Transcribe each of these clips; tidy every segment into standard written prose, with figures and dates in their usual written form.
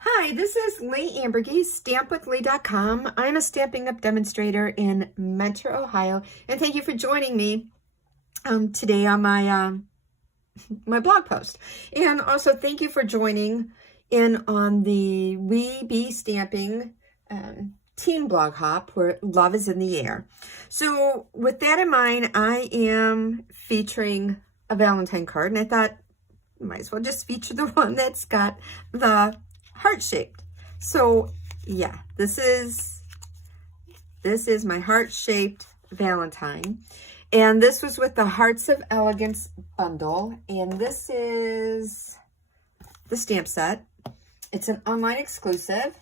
Hi, this is Leigh Ambergy, stampwithleigh.com. I'm a Stampin' Up! Demonstrator in Metro, Ohio, and thank you for joining me today on my blog post. And also thank you for joining in on the We Be Stamping Teen Blog Hop, where love is in the air. So with that in mind, I am featuring a Valentine card, and I thought I might as well just feature the one that's got the heart-shaped. So yeah, this is my heart-shaped Valentine, and this was with the Hearts of Elegance bundle, and this is the stamp set. It's an online exclusive,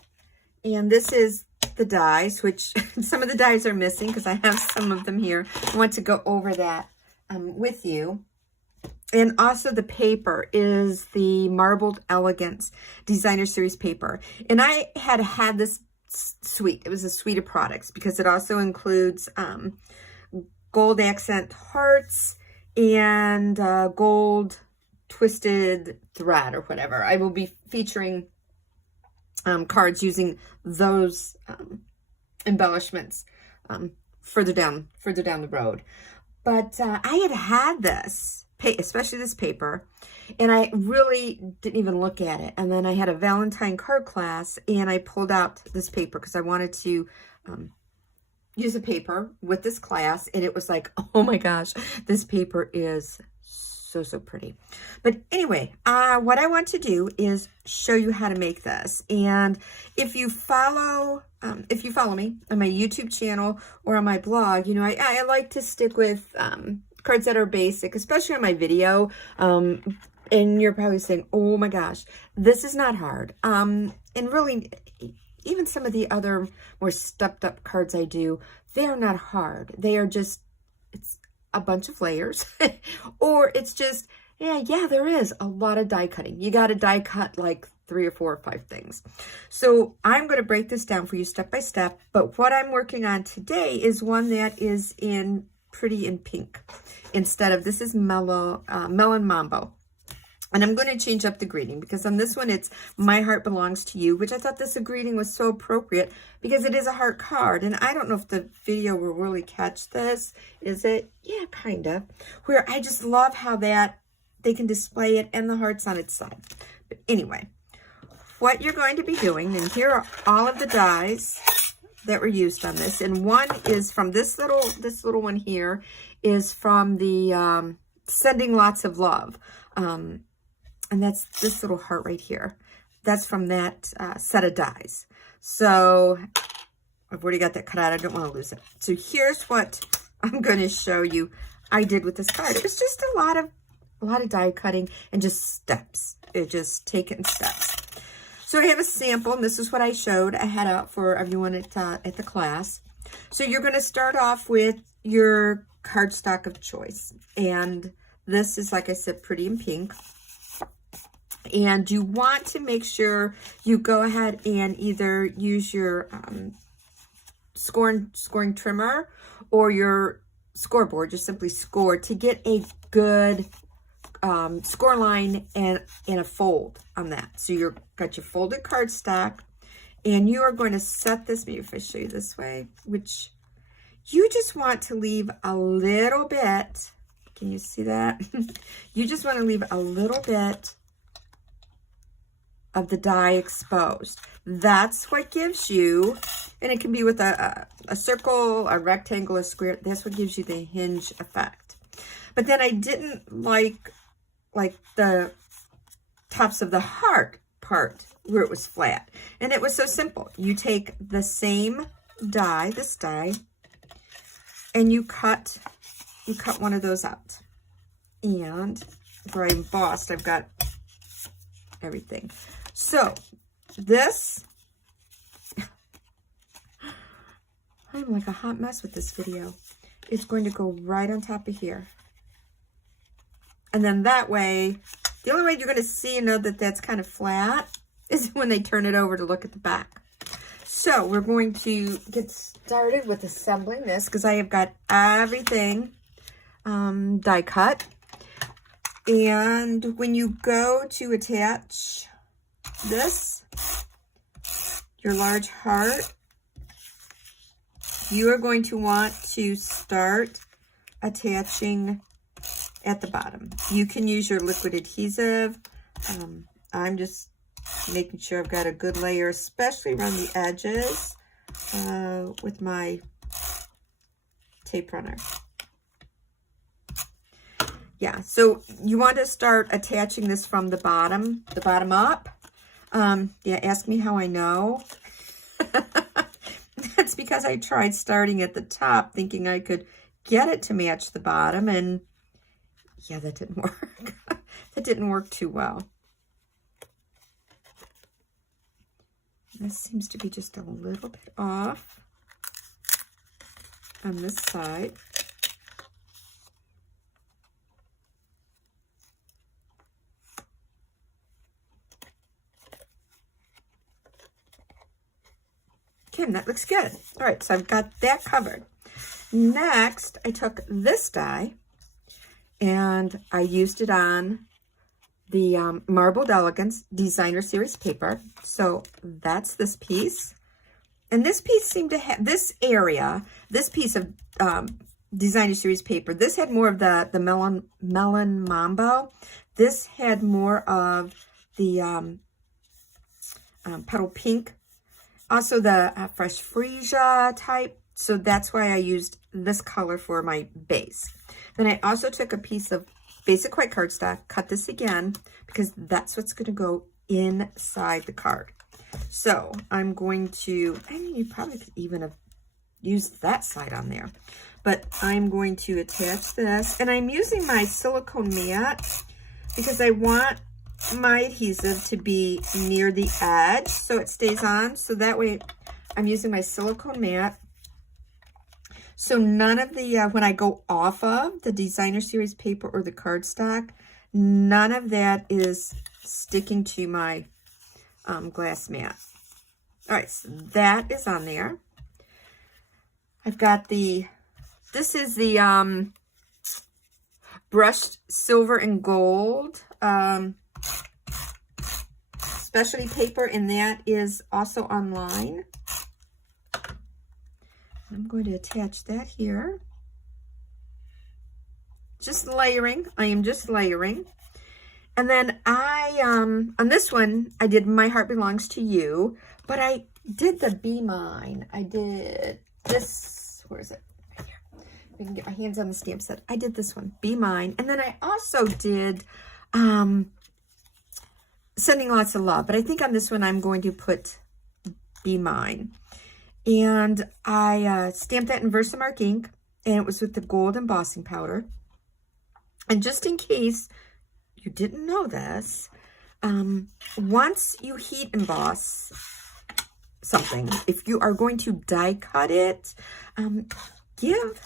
and this is the dies, which some of the dies are missing because I have some of them here. I want to go over that with you. And also the paper is the Marbled Elegance Designer Series paper. And I had this suite. It was a suite of products because it also includes gold accent hearts and gold twisted thread or whatever. I will be featuring cards using those embellishments further down the road. But I had this, especially this paper, and I really didn't even look at it. And then I had a Valentine card class, and I pulled out this paper because I wanted to use a paper with this class, and it was like, oh my gosh, this paper is so pretty. But anyway, what I want to do is show you how to make this. And if you follow me on my YouTube channel or on my blog, you know, I like to stick with cards that are basic, especially on my video. And you're probably saying, oh my gosh, this is not hard. And really, even some of the other more stepped up cards I do, they're not hard. They are just, it's a bunch of layers, or it's just, yeah, there is a lot of die cutting. You got to die cut like 3 or 4 or 5 things. So I'm going to break this down for you step by step. But what I'm working on today is one that is pretty in pink. Instead of, this is Melon Mambo. And I'm going to change up the greeting because on this one, it's My Heart Belongs to You, which I thought this greeting was so appropriate because it is a heart card. And I don't know if the video will really catch this. Is it? Yeah, kind of. Where I just love how that they can display it and the hearts on its side. But anyway, what you're going to be doing, and here are all of the dies that were used on this. And one is from this little one here is from the Sending Lots of Love. And that's this little heart right here. That's from that set of dies. So I've already got that cut out. I don't want to lose it. So here's what I'm going to show you I did with this card. It was just a lot of die cutting and just steps. It just take it in steps. So I have a sample, and this is what I showed. I had out for everyone at the class. So you're going to start off with your cardstock of choice. And this is, like I said, pretty in pink. And you want to make sure you go ahead and either use your scoring trimmer or your scoreboard, just simply score, to get a good score line and a fold on that. So you've got your folded cardstock, and you are going to set this, maybe if I show you this way, which you just want to leave a little bit. Can you see that? You just want to leave a little bit of the die exposed. That's what gives you, and it can be with a circle, a rectangle, a square. That's what gives you the hinge effect. But then I didn't like the tops of the heart part where it was flat. And it was so simple. You take the same die, this die, and you cut one of those out. And where I embossed, I've got everything. So this, I'm like a hot mess with this video. It's going to go right on top of here. And then that way, the only way you're going to see and know that that's kind of flat is when they turn it over to look at the back. So we're going to get started with assembling this because I have got everything die cut. And when you go to attach this, your large heart, you are going to want to start attaching at the bottom. You can use your liquid adhesive. I'm just making sure I've got a good layer, especially around the edges, with my tape runner. Yeah, so you want to start attaching this from the bottom up. Yeah, ask me how I know. That's because I tried starting at the top thinking I could get it to match the bottom, and yeah, that didn't work. That didn't work too well. This seems to be just a little bit off on this side. Okay, that looks good. All right, so I've got that covered. Next, I took this die and I used it on the Marbled Elegance Designer Series paper. So that's this piece. And this piece seemed to have, this piece of Designer Series paper, this had more of the melon mambo. This had more of the petal pink. Also the fresh freesia type. So that's why I used this color for my base. Then I also took a piece of basic white cardstock, cut this again, because that's what's going to go inside the card. So I'm going to, I mean, you probably could even have used that side on there, but I'm going to attach this, and I'm using my silicone mat because I want my adhesive to be near the edge so it stays on. So that way I'm using my silicone mat. So none of the, when I go off of the Designer Series paper or the cardstock, none of that is sticking to my glass mat. All right, so that is on there. I've got the, this is the brushed silver and gold specialty paper, and that is also online. I'm going to attach that here. Just layering. I am just layering. And then I, on this one, I did My Heart Belongs to You, but I did the Be Mine. I did this, where is it? Right here. I can get my hands on the stamp set. I did this one, Be Mine. And then I also did Sending Lots of Love, but I think on this one I'm going to put Be Mine. And I stamped that in Versamark ink, and it was with the gold embossing powder. And just in case you didn't know this, once you heat emboss something, if you are going to die cut it, give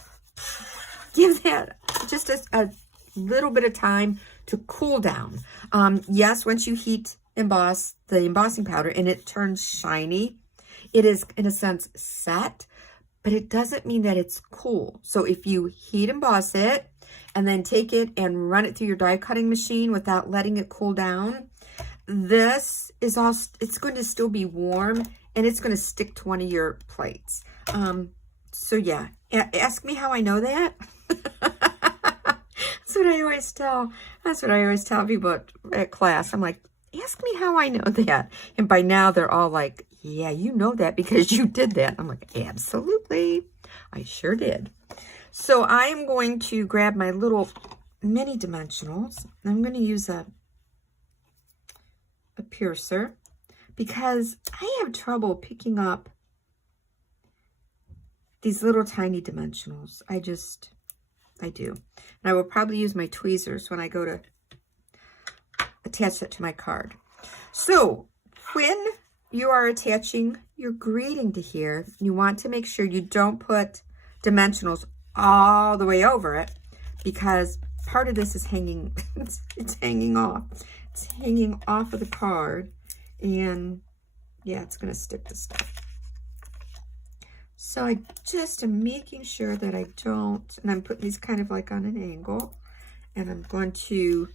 that just a little bit of time to cool down. Yes, once you heat emboss the embossing powder and it turns shiny, it is, in a sense, set, but it doesn't mean that it's cool. So if you heat emboss it and then take it and run it through your die cutting machine without letting it cool down, this is all, it's going to still be warm and it's going to stick to one of your plates. So yeah, ask me how I know that. That's what I always tell. That's what I always tell people at class. I'm like, ask me how I know that. And by now they're all like, yeah, you know that because you did that. I'm like, absolutely. I sure did. So I'm going to grab my little mini dimensionals. I'm going to use a piercer because I have trouble picking up these little tiny dimensionals. I do. And I will probably use my tweezers when I go to attach it to my card. So when you are attaching your greeting to here, you want to make sure you don't put dimensionals all the way over it, because part of this is hanging, it's hanging off. It's hanging off of the card, and yeah, it's going to stick to stuff. So I just am making sure that I don't, and I'm putting these kind of like on an angle, and I'm going to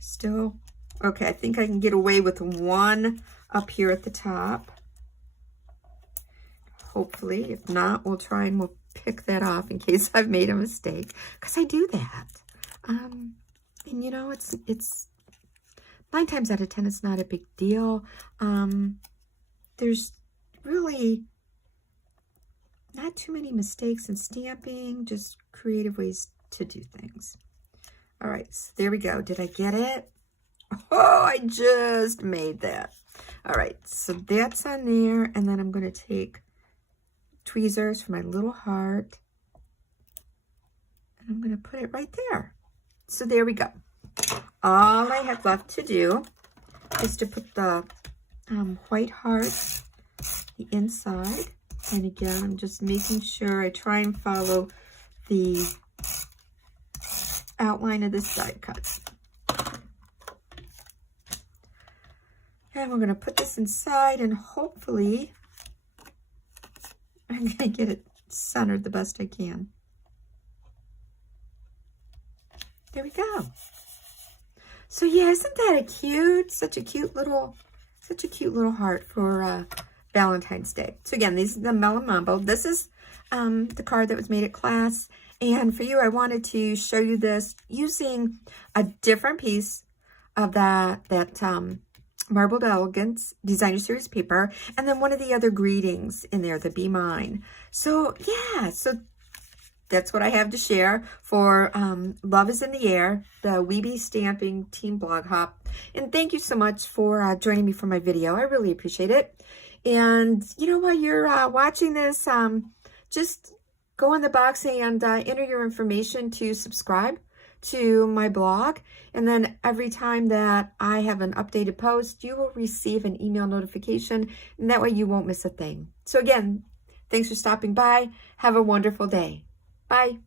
still Okay, I think I can get away with one up here at the top. Hopefully. If not, we'll try and we'll pick that off in case I've made a mistake. Because I do that. And you know, it's 9 times out of 10, it's not a big deal. There's really not too many mistakes in stamping, just creative ways to do things. All right, so there we go. Did I get it? Oh, I just made that. All right, so that's on there, and then I'm going to take tweezers for my little heart, and I'm going to put it right there. So there we go. All I have left to do is to put the white heart the inside, and again, I'm just making sure I try and follow the outline of the side cuts. And we're going to put this inside, and hopefully I'm going to get it centered the best I can. There we go. So yeah, isn't that a cute, such a cute little heart for Valentine's Day. So again, these are the Melon Mambo. This is the card that was made at class. And for you, I wanted to show you this using a different piece of that Marbled Elegance Designer Series paper, and then one of the other greetings in there, the Be Mine. So yeah, so that's what I have to share for Love is in the Air, the Weeby Stamping Team Blog Hop. And thank you so much for joining me for my video. I really appreciate it. And you know, while you're watching this, just go in the box and enter your information to subscribe to my blog, and then every time that I have an updated post, you will receive an email notification, and that way you won't miss a thing. So again, thanks for stopping by. Have a wonderful day. Bye.